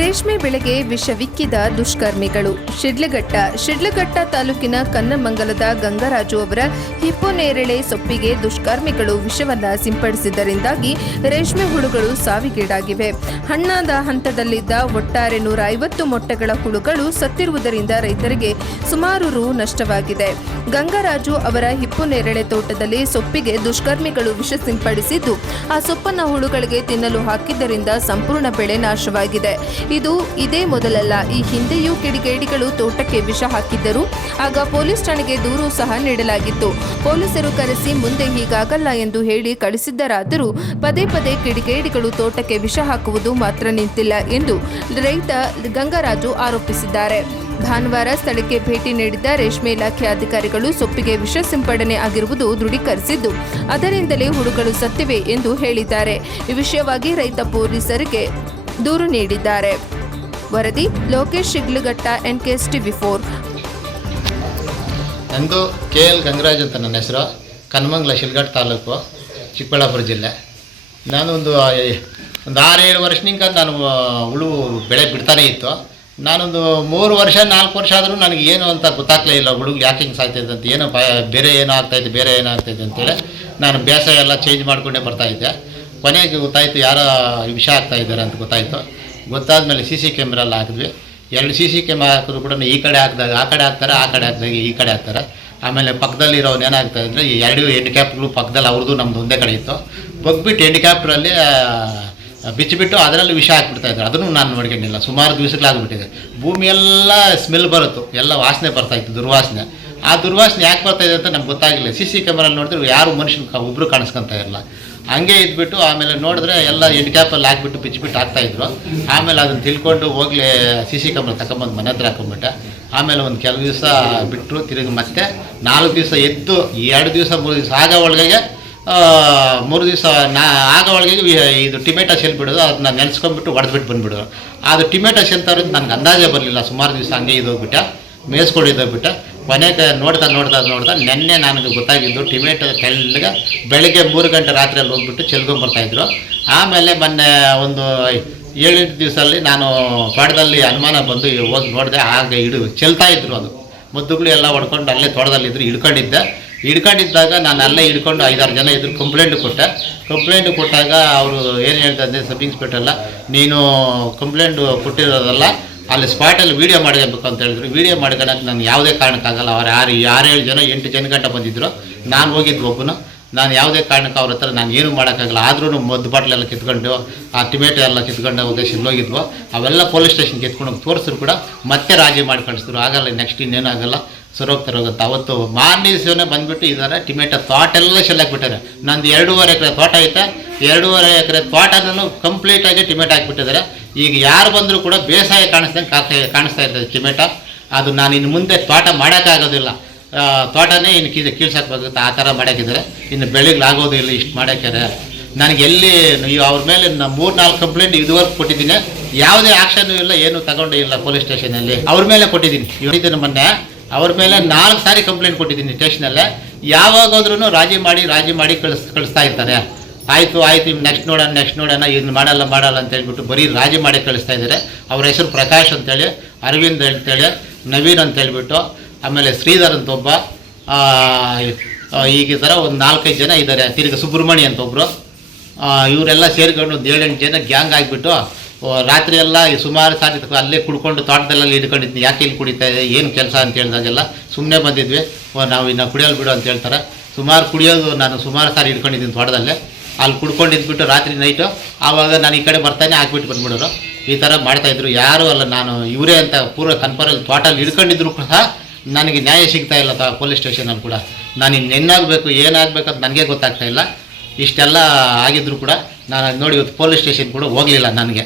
ರೇಷ್ಮೆ ಬೆಳೆಗೆ ವಿಷವಿಕ್ಕಿದ ದುಷ್ಕರ್ಮಿಗಳು. ಶಿಡ್ಲಘಟ್ಟ ತಾಲೂಕಿನ ಕನ್ನಮಂಗಲದ ಗಂಗರಾಜು ಅವರ ಹಿಪ್ಪುನೇರಳೆ ಸೊಪ್ಪಿಗೆ ದುಷ್ಕರ್ಮಿಗಳು ವಿಷವನ್ನ ಸಿಂಪಡಿಸಿದ್ದರಿಂದಾಗಿ ರೇಷ್ಮೆ ಹುಳುಗಳು ಸಾವಿಗೀಡಾಗಿವೆ. ಹಣ್ಣಾದ ಹಂತದಲ್ಲಿದ್ದ ಒಟ್ಟಾರೆ 150 ಮೊಟ್ಟೆಗಳ ಹುಳುಗಳು ಸತ್ತಿರುವುದರಿಂದ ರೈತರಿಗೆ ಸುಮಾರು ರು ನಷ್ಟವಾಗಿದೆ. ಗಂಗರಾಜು ಅವರ ಹಿಪ್ಪುನೇರಳೆ ತೋಟದಲ್ಲಿ ಸೊಪ್ಪಿಗೆ ದುಷ್ಕರ್ಮಿಗಳು ವಿಷ ಸಿಂಪಡಿಸಿದ್ದು, ಆ ಸೊಪ್ಪನ್ನು ಹುಳುಗಳಿಗೆ ತಿನ್ನಲು ಹಾಕಿದ್ದರಿಂದ ಸಂಪೂರ್ಣ ಬೆಳೆ ನಾಶವಾಗಿದೆ. ಇದೇ ಮೊದಲಲ್ಲ. ಈ ಹಿಂದೆಯೂ ಕಿಡಿಗೇಡಿಗಳು ತೋಟಕ್ಕೆ ವಿಷ ಹಾಕಿದ್ದರು. ಆಗ ಪೊಲೀಸ್ ಠಾಣೆಗೆ ದೂರು ಸಹ ನೀಡಲಾಗಿತ್ತು. ಪೊಲೀಸರು ಕರೆಸಿ ಮುಂದೆ ಹೀಗಾಗಲ್ಲ ಎಂದು ಹೇಳಿ ಕಳಿಸಿದ್ದರಾದರೂ ಪದೇ ಪದೇ ಕಿಡಿಗೇಡಿಗಳು ತೋಟಕ್ಕೆ ವಿಷ ಹಾಕುವುದು ಮಾತ್ರ ನಿಂತಿಲ್ಲ ಎಂದು ರೈತ ಗಂಗರಾಜು ಆರೋಪಿಸಿದ್ದಾರೆ. ಭಾನುವಾರ ಸ್ಥಳಕ್ಕೆ ಭೇಟಿ ನೀಡಿದ್ದ ರೇಷ್ಮೆ ಇಲಾಖೆ ಅಧಿಕಾರಿಗಳು ಸೊಪ್ಪಿಗೆ ವಿಷ ಸಿಂಪಡಣೆ ಆಗಿರುವುದು ದೃಢೀಕರಿಸಿದ್ದು, ಅದರಿಂದಲೇ ಹುಳುಗಳು ಸತ್ತಿವೆ ಎಂದು ಹೇಳಿದ್ದಾರೆ. ಈ ವಿಷಯವಾಗಿ ರೈತ ಪೊಲೀಸರಿಗೆ ದೂರು ನೀಡಿದ್ದಾರೆ. ವರದಿ ಲೋಕೇಶ್ ಶಿಡ್ಲಘಟ್ಟ, NKS TV4. ನಂದು KL ಗಂಗರಾಜ್ ಅಂತ ನನ್ನ ಹೆಸರು. ಕನ್ನಮಂಗಲ ಶಿಡ್ಲಘಟ್ಟ ತಾಲೂಕು, ಚಿಕ್ಕಬಳ್ಳಾಪುರ ಜಿಲ್ಲೆ. ನಾನು ಒಂದು 6-7 ವರ್ಷನಿಂದ ನಾನು ಹುಳು ಬೆಳೆ ಬಿಡ್ತಾನೆ ಇತ್ತು. ನಾನೊಂದು 3 ವರ್ಷ 4 ವರ್ಷ ಆದರೂ ನನಗೆ ಏನು ಅಂತ ಗೊತ್ತಾಗ್ಲೇ ಇಲ್ಲ. ಹುಡುಗ ಯಾಕೆ ಹಿಂಗೆ ಸಾಯ್ತೈತೆ ಅಂತ, ಏನೋ ಬೇರೆ ಏನೋ ಆಗ್ತಾಯಿದೆ ಅಂತೇಳಿ ನಾನು ಬೇಸಾಯ ಎಲ್ಲ ಚೇಂಜ್ ಮಾಡ್ಕೊಂಡೇ ಬರ್ತಾಯಿದ್ದೆ. ಕೊನೆಗೆ ಗೊತ್ತಾಯಿತು ಯಾರೋ ವಿಷ ಆಗ್ತಾಯಿದ್ದಾರೆ ಅಂತ ಗೊತ್ತಾದ್ಮೇಲೆ CC ಕ್ಯಾಮ್ರಾ ಎಲ್ಲ ಹಾಕಿದ್ವಿ. 2 CC ಕ್ಯಾಮ್ರಾ ಹಾಕಿದ್ರು ಕೂಡ ಈ ಕಡೆ ಹಾಕಿದಾಗ ಆ ಕಡೆ ಹಾಕ್ತಾರೆ, ಆ ಕಡೆ ಹಾಕಿದಾಗ ಈ ಕಡೆ ಹಾಕ್ತಾರೆ. ಆಮೇಲೆ ಪಕ್ಕದಲ್ಲಿರೋನು ಏನಾಗ್ತಾ ಇದ್ರೆ, ಈ 2 ಹೆಂಡಿಕ್ಯಾಪ್ಗಳು ಪಕ್ಕದಲ್ಲಿ ಅವ್ರದ್ದು ನಮ್ಮದು ಒಂದೇ ಕಡೆ ಇತ್ತು. ಬಗ್ಬಿಟ್ಟು ಹೆಂಡಿಕ್ಯಾಪ್ಟ್ರಲ್ಲಿ ಬಿಚ್ಚಿಬಿಟ್ಟು ಅದರಲ್ಲಿ ವಿಷ ಹಾಕ್ಬಿಡ್ತಾಯಿದ್ರು. ಅದನ್ನು ನಾನು ನೋಡ್ಕೊಂಡಿಲ್ಲ. ಸುಮಾರು ದಿವಸಗಳಾಗ್ಬಿಟ್ಟಿದೆ. ಭೂಮಿಯೆಲ್ಲ ಸ್ಮೆಲ್ ಬರುತ್ತು, ಎಲ್ಲ ವಾಸನೆ ಬರ್ತಾಯಿತ್ತು, ದುರ್ವಾಸನೆ. ಆ ದುರ್ವಾಸನೆ ಯಾಕೆ ಬರ್ತಾಯಿದೆ ಅಂತ ನಮ್ಗೆ ಗೊತ್ತಾಗಿಲ್ಲ. CC ಕ್ಯಾಮ್ರಲ್ಲಿ ನೋಡಿದ್ರೆ ಯಾರು ಮನುಷ್ಯನ ಒಬ್ಬರು ಕಾಣಿಸ್ಕೊತಾ ಇರಲ್ಲ. ಹಂಗೆ ಇದ್ಬಿಟ್ಟು ಆಮೇಲೆ ನೋಡಿದ್ರೆ ಎಲ್ಲ ಹೆಂಡ್ಕ್ಯಾಪಲ್ಲಿ ಹಾಕ್ಬಿಟ್ಟು ಬಿಚ್ಚಿಬಿಟ್ಟು ಹಾಕ್ತಾಯಿದ್ರು. ಆಮೇಲೆ ಅದನ್ನು ತಿಳ್ಕೊಂಡು ಹೋಗಲಿ CC ಕ್ಯಾಮ್ರಾ ತಗೊಂಬಂದು ಮನೆ ಹತ್ರ ಹಾಕೊಂಡ್ಬಿಟ್ಟೆ. ಆಮೇಲೆ ಒಂದು ಕೆಲವು ದಿವಸ ಬಿಟ್ಟರು, ತಿರುಗಿ ಮತ್ತೆ 4 ದಿವಸ ಎದ್ದು 2 ದಿವಸ 3 ದಿವಸ ಆಗೋ ಒಳಗೆ 3 ದಿವಸ ಆಗೋ ಒಳಗೆ ಇದು ಟೊಮೆಟೊ ಬಿಡೋದು, ಅದನ್ನ ನೆನೆಸ್ಕೊಂಡ್ಬಿಟ್ಟು ಹೊಡೆದ್ಬಿಟ್ಟು ಬಂದುಬಿಡೋದು. ಅದು ಟೊಮೆಟೊ ಅವ್ರಿಗೆ ನನಗೆ ಅಂದಾಜೇ ಬರಲಿಲ್ಲ. ಸುಮಾರು ದಿವಸ ಹಂಗೆ ಇದ್ದೋಗ್ಬಿಟ್ಟೆ, ಮೇಯಿಸ್ಕೊಂಡಿದ್ದೋಗ್ಬಿಟ್ಟೆ. ಕೊನೆಗೆ ನೋಡ್ತಾ ನೆನ್ನೆ ನನಗೆ ಗೊತ್ತಾಗಿದ್ದು ಟೊಮೆಟೊ ತೆಳ್ಳಗೆ ಬೆಳಗ್ಗೆ 3 ಗಂಟೆ ರಾತ್ರಿಯಲ್ಲಿ ಹೋಗ್ಬಿಟ್ಟು ಚೆಲ್ಕೊಂಬರ್ತಾಯಿದ್ರು. ಆಮೇಲೆ ಮೊನ್ನೆ ಒಂದು 7-8 ದಿವಸದಲ್ಲಿ ನಾನು ತೋಟದಲ್ಲಿ ಅನುಮಾನ ಬಂದು ಹೋಗಿ ನೋಡಿದೆ. ಆಗ ಚೆಲ್ತಾಯಿದ್ರು. ಅದು ಮುದ್ದುಗಳು ಎಲ್ಲ ಹೊಡ್ಕೊಂಡು ಅಲ್ಲೇ ತೋಟದಲ್ಲಿದ್ದರು. ಹಿಡ್ಕೊಂಡಿದ್ದಾಗ ನಾನು ಅಲ್ಲೇ ಹಿಡ್ಕೊಂಡು 5-6 ಜನ ಇದ್ರು. ಕಂಪ್ಲೇಂಟ್ ಕೊಟ್ಟಾಗ ಅವರು ಏನು ಹೇಳ್ತಾರೆ, ಸಬ್ ಇನ್ಸ್ಪೆಕ್ಟರ್ ಎಲ್ಲ, ನೀನು ಕಂಪ್ಲೇಂಟ್ ಕೊಟ್ಟಿರೋದಲ್ಲ, ಅಲ್ಲಿ ಸ್ಪಾಟಲ್ಲಿ ವೀಡಿಯೋ ಮಾಡ್ಕೊಬೇಕು ಅಂತ ಹೇಳಿದ್ರು. ವೀಡಿಯೋ ಮಾಡ್ಕೊಳಕ್ಕೆ ನಾನು ಯಾವುದೇ ಕಾರಣಕ್ಕಾಗಲ್ಲ. ಅವ್ರು 6-7 ಜನ 8 ಜನ ಗಂಟೆ ಬಂದಿದ್ದರು. ನಾನು ಹೋಗಿದ್ದು ಒಬ್ಬನು. ನಾನು ಯಾವುದೇ ಕಾರಣಕ್ಕೆ ಅವ್ರ ಹತ್ರ ನಾನು ಏನೂ ಮಾಡೋಕ್ಕಾಗಲ್ಲ. ಆದ್ರೂ ಮದ್ದು ಬಾಟ್ಲೆಲ್ಲ ಕಿತ್ಕೊಂಡು, ಆ ಟೊಮೆಟೊ ಎಲ್ಲ ಕಿತ್ಕೊಂಡು ಉದ್ದೇಶದಲ್ಲಿ ಹೋಗಿದ್ವು. ಅವೆಲ್ಲ ಪೊಲೀಸ್ ಸ್ಟೇಷನ್ಗೆ ಎತ್ಕೊಂಡು ತೋರಿಸಿದ್ರು ಕೂಡ ಮತ್ತೆ ರಾಜಿ ಮಾಡಿ ಕಳಿಸಿದ್ರು. ಆಗಲ್ಲ, ನೆಕ್ಸ್ಟ್ ಇನ್ನೇನಾಗಲ್ಲ, ಸರೋಗ್ತಾರೋಗುತ್ತೆ. ಅವತ್ತು ಮಾರನೇ ದಿವಸನೇ ಬಂದುಬಿಟ್ಟು ಇದ್ದಾರೆ ಟೊಮೆಟೊ ತೋಟ ಎಲ್ಲ ಶೆಲ್ಲಾಕ್ಬಿಟ್ಟಾರೆ. ನಂದು 2.5 ಎಕರೆ ತೋಟ ಐತೆ. 2.5 ಎಕರೆ ತೋಟನೂ ಕಂಪ್ಲೀಟಾಗಿ ಟೊಮೆಟೊ ಹಾಕ್ಬಿಟ್ಟಿದ್ದಾರೆ. ಈಗ ಯಾರು ಬಂದರೂ ಕೂಡ ಬೇಸಾಯ ಕಾಣಿಸ್ತಾ ಇರ್ತದೆ ಟೊಮೆಟೊ. ಅದು ನಾನು ಇನ್ನು ಮುಂದೆ ತೋಟ ಮಾಡೋಕ್ಕಾಗೋದಿಲ್ಲ. ತೋಟನೇ ಇನ್ನು ಕೀಳ್ಸಾಕ್ಬೇಕಾಗುತ್ತೆ. ಆ ಥರ ಮಾಡೋಕ್ಕಿದ್ದಾರೆ. ಇನ್ನು ಬೆಳೆಗಳಾಗೋದು ಇಲ್ಲ. ಇಷ್ಟು ಮಾಡೋಕ್ಕಾರೆ ನನಗೆ ಎಲ್ಲಿ ಅವ್ರ ಮೇಲೆ 3-4 ಕಂಪ್ಲೇಂಟ್ ಇದುವರೆಗೂ ಕೊಟ್ಟಿದ್ದೀನಿ. ಯಾವುದೇ ಆಕ್ಷನ್ ಇಲ್ಲ, ಏನೂ ತಗೊಂಡೇ ಇಲ್ಲ ಪೊಲೀಸ್ ಸ್ಟೇಷನಲ್ಲಿ. ಅವ್ರ ಮೇಲೆ ಕೊಟ್ಟಿದ್ದೀನಿ. ಮೊನ್ನೆ ಅವ್ರ ಮೇಲೆ 4 ಸಾರಿ ಕಂಪ್ಲೇಂಟ್ ಕೊಟ್ಟಿದ್ದೀನಿ ಸ್ಟೇಷನಲ್ಲೇ. ಯಾವಾಗಾದ್ರೂ ರಾಜಿ ಮಾಡಿ ಕಳಿಸ್ತಾ ಇರ್ತಾರೆ. ಆಯಿತು ನೆಕ್ಸ್ಟ್ ನೋಡೋಣ ಇದನ್ನು ಮಾಡಲ್ಲ ಅಂತ ಹೇಳ್ಬಿಟ್ಟು ಬರೀ ರಾಜಿ ಮಾಡಿ ಕಳಿಸ್ತಾ ಇದ್ದಾರೆ. ಅವ್ರ ಹೆಸರು ಪ್ರಕಾಶ್ ಅಂತೇಳಿ, ಅರವಿಂದ್ ಅಂತೇಳಿ, ನವೀನ್ ಅಂತ ಹೇಳ್ಬಿಟ್ಟು, ಆಮೇಲೆ ಶ್ರೀಧರ್ ಅಂತ ಒಬ್ಬ, ಈಗ ಈ ಥರ ಒಂದು 4-5 ಜನ ಇದ್ದಾರೆ. ತಿರ್ಗಿ ಸುಬ್ರಹ್ಮಣ್ಯ ಅಂತ ಒಬ್ಬರು. ಇವರೆಲ್ಲ ಸೇರ್ಕೊಂಡು ಒಂದು 7-8 ಜನ ಗ್ಯಾಂಗ್ ಆಗಿಬಿಟ್ಟು ರಾತ್ರಿ ಎಲ್ಲ ಸುಮಾರು ಸಾರಿ ಅಲ್ಲೇ ಕುಡ್ಕೊಂಡು ತೋಟದಲ್ಲೆಲ್ಲ ಹಿಡ್ಕೊಂಡಿದ್ವಿ. ಯಾಕೆ ಇಲ್ಲಿ ಕುಡಿತಾ ಇದೆ, ಏನು ಕೆಲಸ ಅಂತ ಹೇಳಿದಾಗೆಲ್ಲ ಸುಮ್ಮನೆ ಬಂದಿದ್ವಿ. ನಾವು ಇನ್ನು ಕುಡಿಯೋದು ಬಿಡು ಅಂತ ಹೇಳ್ತಾರೆ. ನಾನು ಸುಮಾರು ಸಾರಿ ಹಿಡ್ಕೊಂಡಿದ್ದೀನಿ ತೋಟದಲ್ಲೇ. ಅಲ್ಲಿ ಕುಡ್ಕೊಂಡಿದ್ಬಿಟ್ಟು ರಾತ್ರಿ ನೈಟು ಆವಾಗ ನಾನು ಈ ಕಡೆ ಬರ್ತಾನೆ ಹಾಕ್ಬಿಟ್ಟು ಬಂದ್ಬಿಡೋರು. ಈ ಥರ ಮಾಡ್ತಾಯಿದ್ರು. ಯಾರೂ ಅಲ್ಲ, ನಾನು ಇವರೇ ಅಂತ ಪೂರ ಕನ್ಫರಲ್ಲಿ ತೋಟಲ್ಲಿ ಹಿಡ್ಕೊಂಡಿದ್ರು ಸಹ ನನಗೆ ನ್ಯಾಯ ಸಿಗ್ತಾ ಇಲ್ಲ ಪೊಲೀಸ್ ಸ್ಟೇಷನಲ್ಲಿ ಕೂಡ. ನಾನು ಇನ್ನೇನಾಗಬೇಕು ಏನಾಗಬೇಕಂತ ನನಗೆ ಗೊತ್ತಾಗ್ತಾ ಇಲ್ಲ. ಇಷ್ಟೆಲ್ಲ ಆಗಿದ್ರು ಕೂಡ ನಾನು ನೋಡಿ ಇವತ್ತು ಪೊಲೀಸ್ ಸ್ಟೇಷನ್ ಕೂಡ ಹೋಗಲಿಲ್ಲ ನನಗೆ.